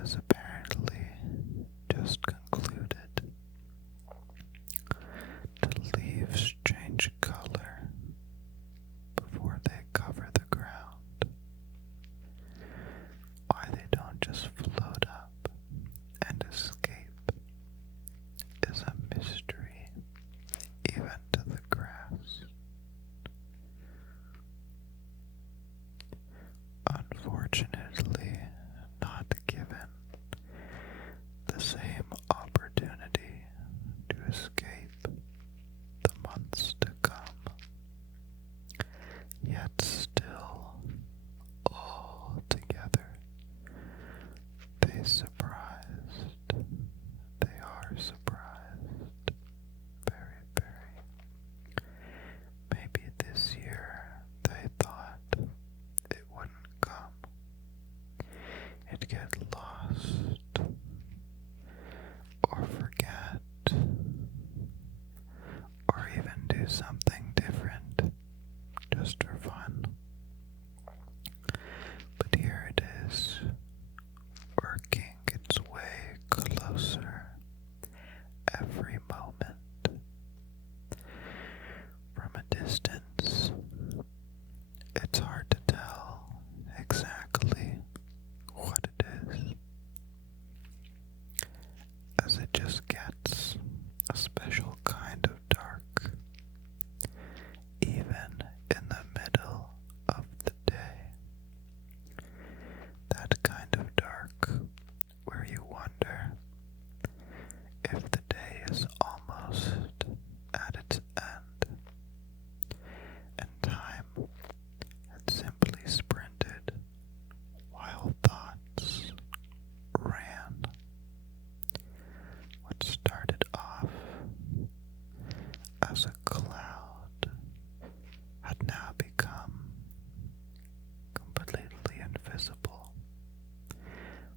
has apparently just concluded. The leaves change color before they cover the ground. Why they don't just float up and escape is a mystery even to the grass. Unfortunately, not given the same opportunity to escape the months to come, yet still, all together, they are surprised, very, very. Maybe this year they thought it wouldn't come. It'd get lost, or forget, or even do something different, just for fun. But here it is, working its way closer every moment. From a distance, it's hard to tell exactly what it is, as it just gets a special kind of dark, even in the middle of the day. That kind of dark where you wonder if the day is almost at its end, and time had simply sprinted while thoughts ran. What started off as a cloud had now become completely invisible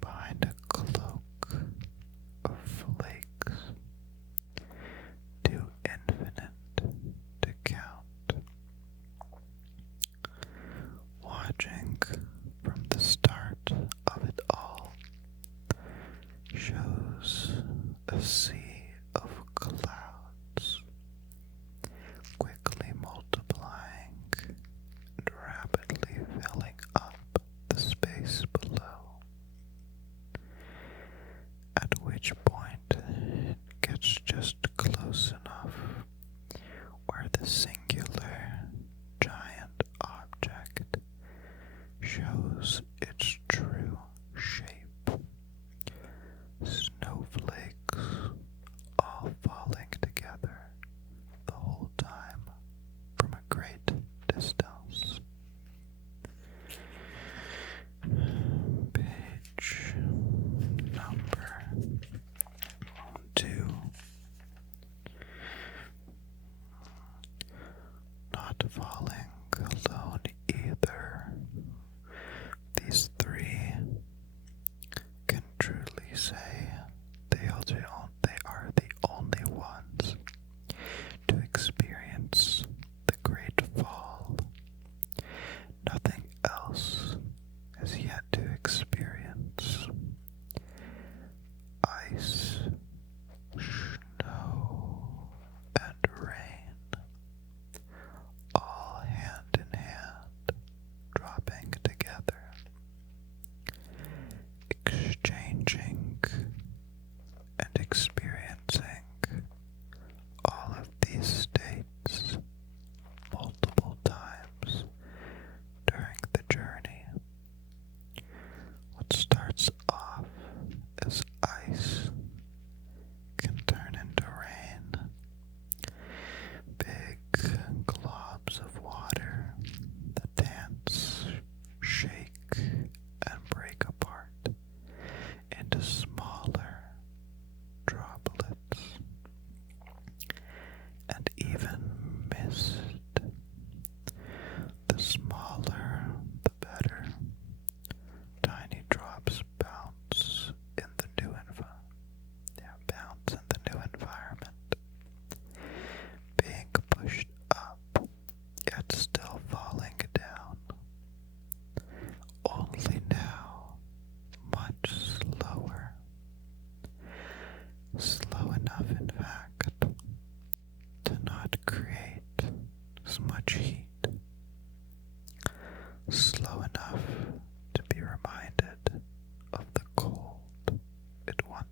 behind a cloak of flakes, too infinite to count. Watching from the start of it all shows a sea of clouds, quickly multiplying and rapidly filling up the space below, at which point it gets just close enough where the singular giant object shows its true shape. Snowflakes all falling together the whole time from a great distance. Page number 2. Not falling alone either. These three can truly say they are the only ones to experience the great fall. Nothing else has yet to experience ice, snow, and rain, all hand in hand, dropping together, exchanging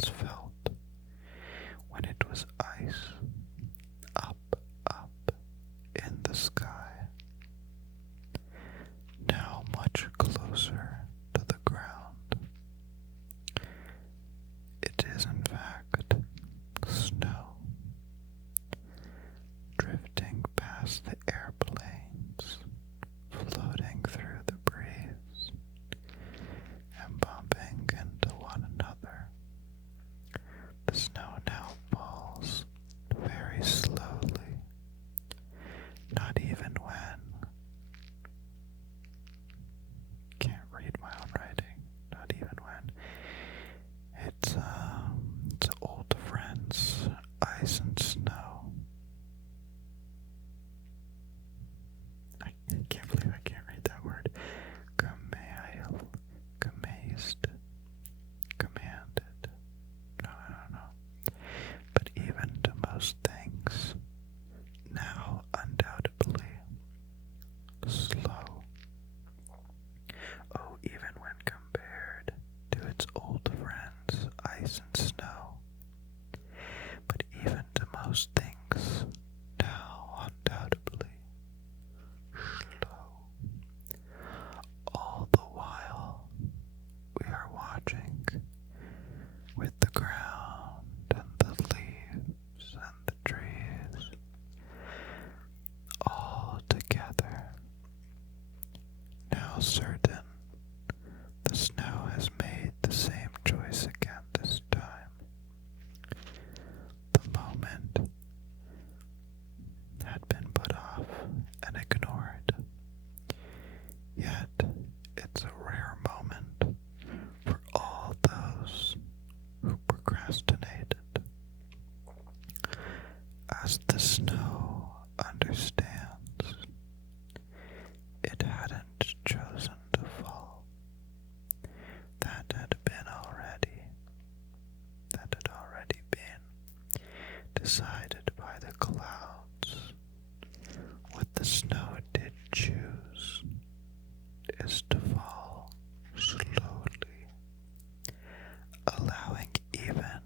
once felt when it was ice up, up in the sky, now much closer to the ground. It is in fact snow, drifting past the airplanes, floating through the breeze, and bumping into one another. The snow now falls very slowly, not even when, can't read my own writing, not even when, it's old friends, ice and snow. I can't believe I can't read that word. Amazed, commanded. No. But even to most things, now undoubtedly slow. Oh, even when compared to its old friends, ice and snow. But even to most things, now undoubtedly slow. All the while, we are watching with the ground and the leaves and the trees all together. Now certain, the snow has made the same choice again this time. The moment had been put off and ignored. Yet it's a rare moment for all those who procrastinated. As the snow understands, it hadn't chosen to fall. That had already been decided by the clouds. What the snow did choose is to fall slowly, allowing even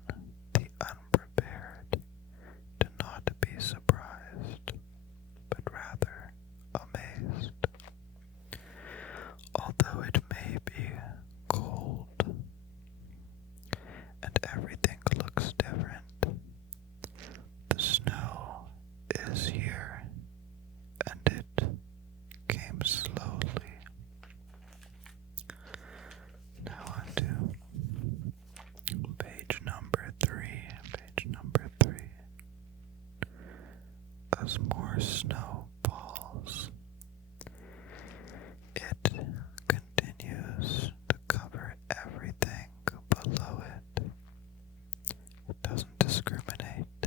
the unprepared to not be surprised, but rather amazed. Although it may be cold and everything looks different, the snow is here and it came slowly. Now on to page number three. As more snow falls, it continues to cover everything below it. It doesn't discriminate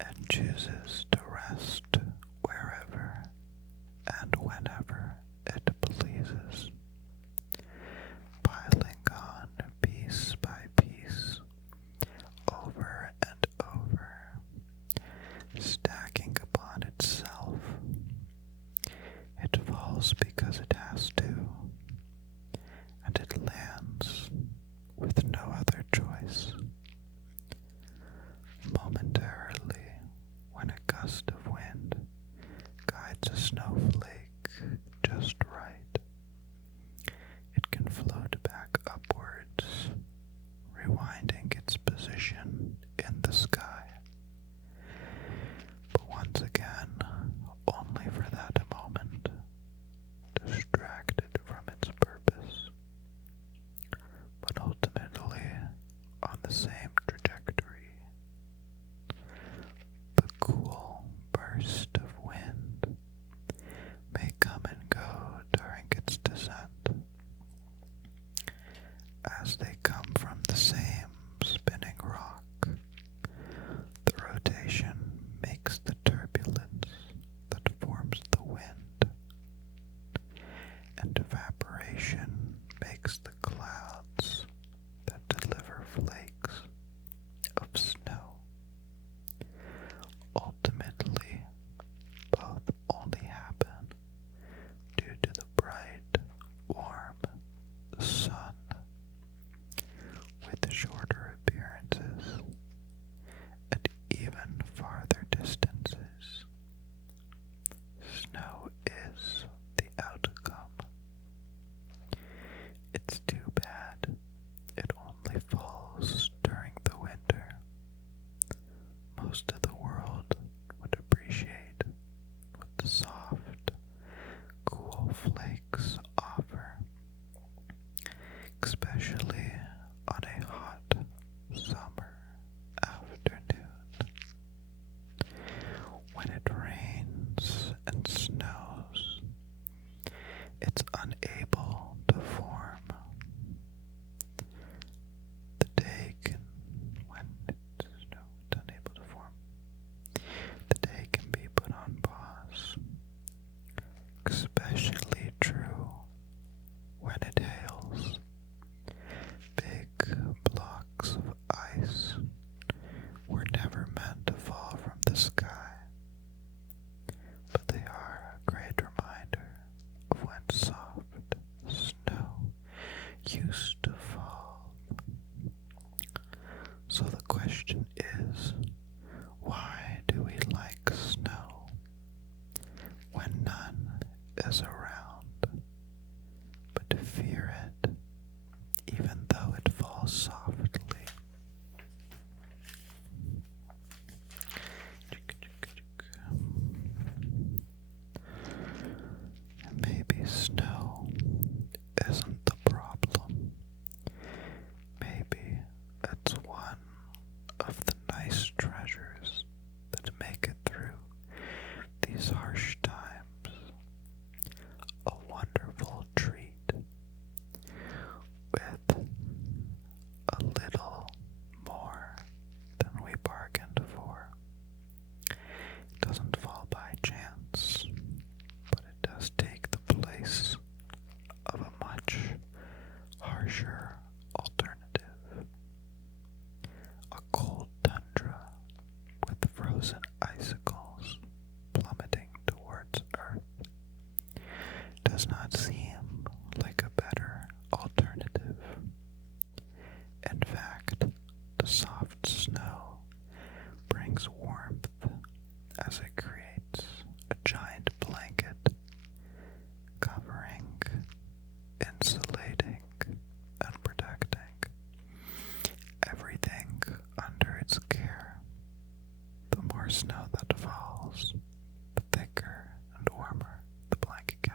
and chooses to rest wherever and whenever it pleases, piling on piece by piece, over and over, stacking upon especially on a hot summer afternoon when it rains and snows. It's unable to form. The day can, when it's unable to form, the day can be put on pause. Especially true when it hails. Big blocks of ice were never meant to fall from the sky, but they are a great reminder of when soft snow used to fall. So the question is, why do we like snow when none is around, but to fear it even though it falls softly? Maybe snow isn't the problem. Maybe it's one of the nice treasures that make it through these harsh times. A wonderful treat with a little more than we bargained for. It doesn't fall by chance, but it does take the place of a much harsher alternative. A cold tundra with frozen icicles plummeting towards Earth does not seem like a better alternative. In fact, the soft snow brings warmth as it creates a giant blanket covering, insulating, and protecting everything under its care. The more snow that falls, the thicker and warmer the blanket gets.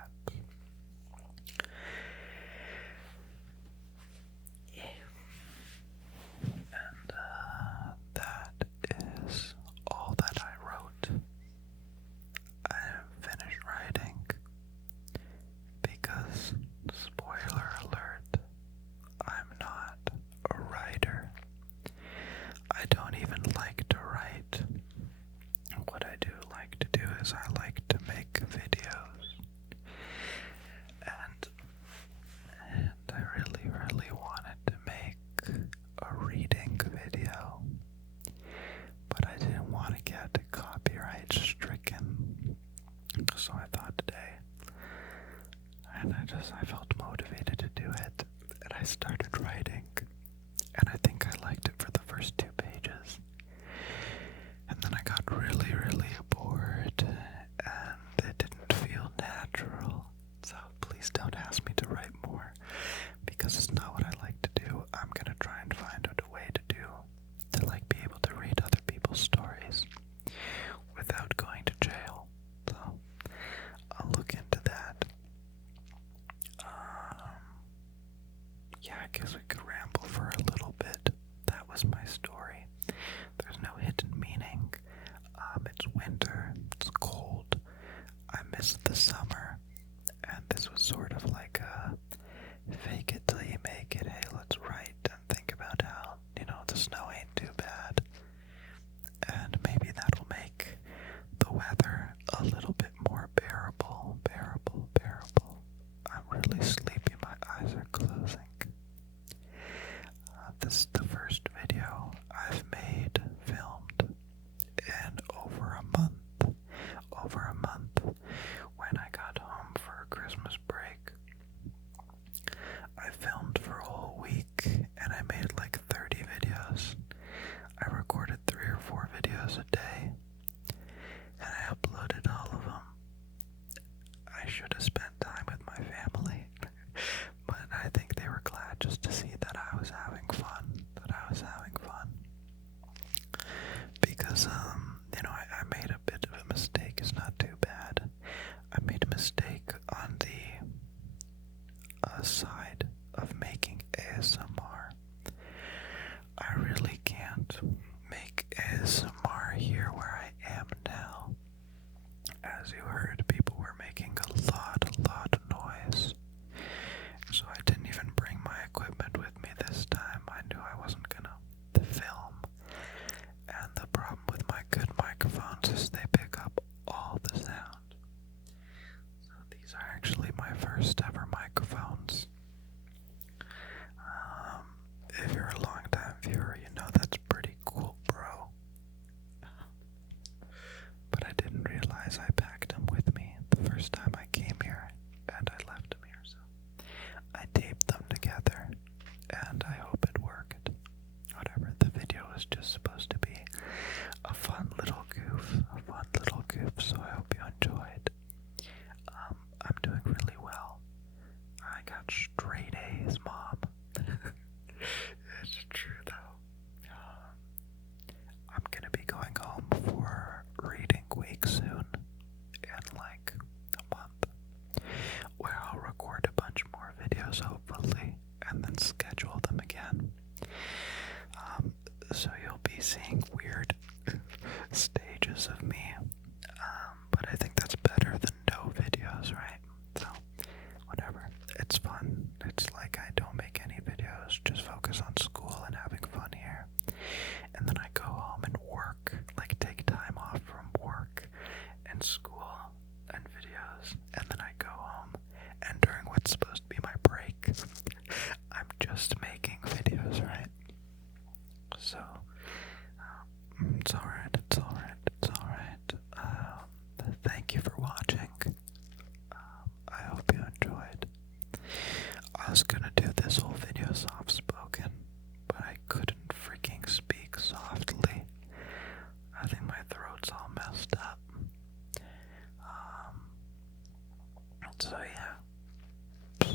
And that is all that I wrote. I didn't finish writing because, spoiler alert, I'm not a writer. I don't even like to write. What I do like to do is I like to make videos. And I really, really wanted to make a reading video, but I didn't want to get copyright stricken. So I thought today, and I felt motivated to do it, and I started writing, and I think I liked it for the first 2 pages, and then I got really, really bored, and it didn't feel natural. So please don't ask me to write more, because it's not what I like to do. I'm gonna try and find out a way to be able to read other people's stories without going to jail. So I'll look into that. Yeah, I guess we could ramble for a little bit. That was my story. There's no hidden meaning. It's winter, it's cold, I miss the summer, and this was sort of like a fake it till you make it. Hey, let's write and think about how, the snow ain't too bad. And maybe that'll make the weather a little bit more bearable. I'm really sleepy, my eyes are closing. This is the first video I've filmed in over a month when I got home for Christmas break. I filmed for a whole week and I made like 30 videos. I recorded 3 or 4 videos a day and I uploaded all of them. I should have spent time with my family, but I think they were glad just to see that I was having fun. So just supposed to be a fun little goof, so I hope you enjoyed. I'm doing really well. I got straight A's, Mom. It's true, though. I'm gonna be going home for reading week soon, in like a month, where I'll record a bunch more videos, hopefully, and then schedule them again. So you'll be seeing weird stages of me, but I think that's better than no videos, right? So, whatever. It's fun. It's like I don't make any videos, just focus on school and having fun here. And then I go home and work, like take time off from work and school and videos. And then I go home, and during what's supposed to be my break, I'm just making videos, right? So, it's alright. Thank you for watching. I hope you enjoyed. I was gonna do this whole video soft-spoken, but I couldn't freaking speak softly. I think my throat's all messed up. So yeah.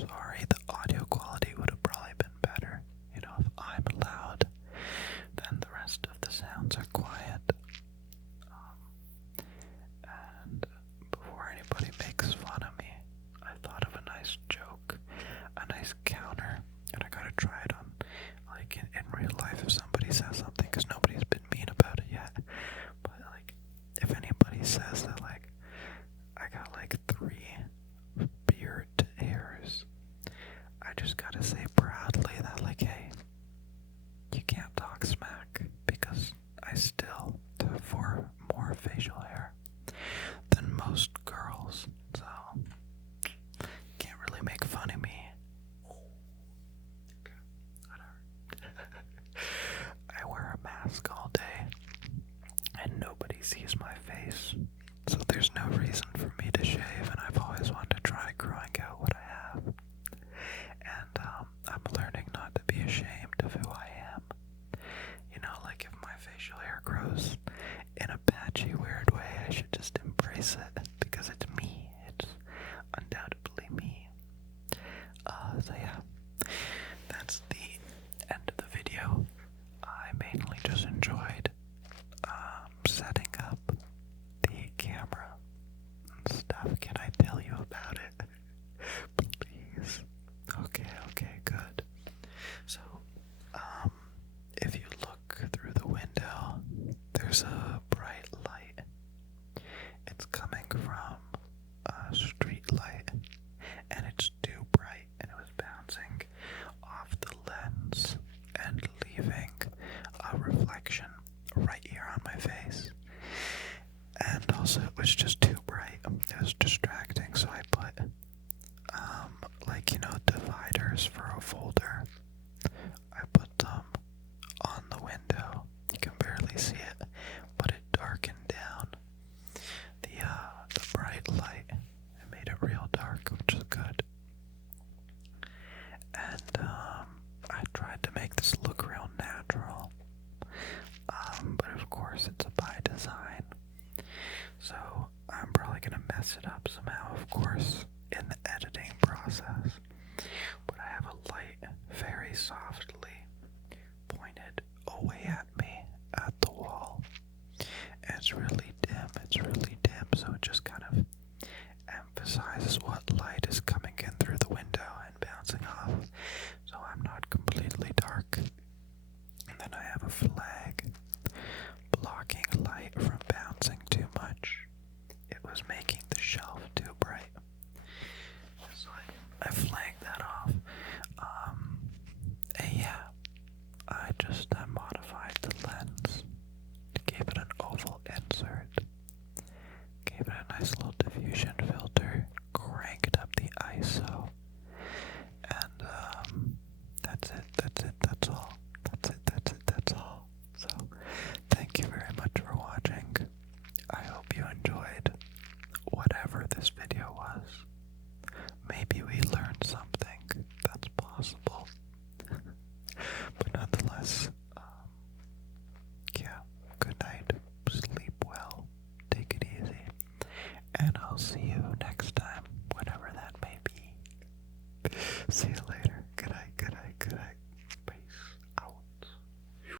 Sorry, the audio quality would have probably been better. You know, if I'm loud, then the rest of the sounds are quiet. And before anybody makes fun of me, I thought of a nice joke, a nice counter, and I gotta try it on, like, in real life if somebody says something, because nobody's been mean about it yet. But, like, if anybody says that, like, I got, like, 3 beard hairs, I just gotta say proudly that, like, hey, you can't talk smack, because I still have 4 more facial hair than most girls, so can't really make fun of me. I wear a mask all day, and nobody sees my face, so there's no reason for me to shave, and I've always wanted to try growing out what I have. And I'm learning not to be ashamed of who I am. You know, like if my facial hair grows in a patchy, weird way, I should just embrace it, because it's me. It's undoubtedly me. So yeah, that's the end of the video. I mainly just enjoyed setting up the camera and stuff. Can I tell you about it? Please. Okay, good. So, if you look through the window, there's a bright light. It's coming from a street light, and it's too bright, and it was bouncing off the lens and leaving a reflection right here on my face. And also, it was just too bright. It was distracting, so I put, like, you know, dividers for a folder. I put them on the window. You can barely see it, but it darkened down the bright light. It made it real dark, which is good. And I tried to make this look real natural, but of course it's by design. So I'm probably gonna mess it up somehow, of course, in the editing process. But I have a light very softly pointed away at me at the wall. And it's really dim, so it just kind of emphasizes what light is coming in through the window and bouncing off, so I'm not completely dark. And then I have a flag blocking light from bouncing too much. It was making the shelf too bright, so I flagged that off. And yeah, I modified the lens, gave it an oval insert, gave it a nice little diffusion filter, cranked up the ISO, and that's all. So, thank you very much for watching. I hope you enjoyed whatever this video was. Maybe we learned something. That's possible. But nonetheless,